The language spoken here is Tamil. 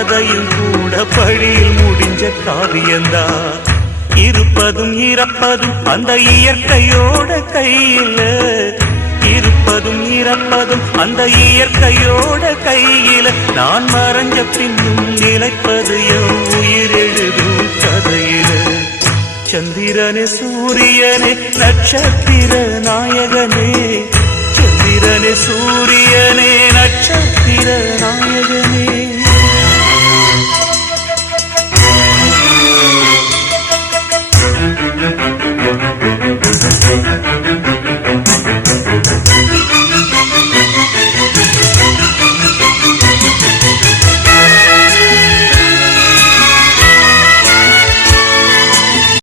கதையும் கூட படியில் முடிஞ்ச காவியந்தான். இருப்பதும் இறப்பதும் அந்த இயற்கையோட கையில, இருப்பதும் இறப்பதும் அந்த இயற்கையோட கையில. நான் மறைஞ்ச பின்னும் நிலைப்பது என் உயிர் எழுதும் கதையில. சந்திரனே சூரியனே நட்சத்திர நாயகனே, சந்திரனே சூரியனே நட்சத்திர நாயகனே.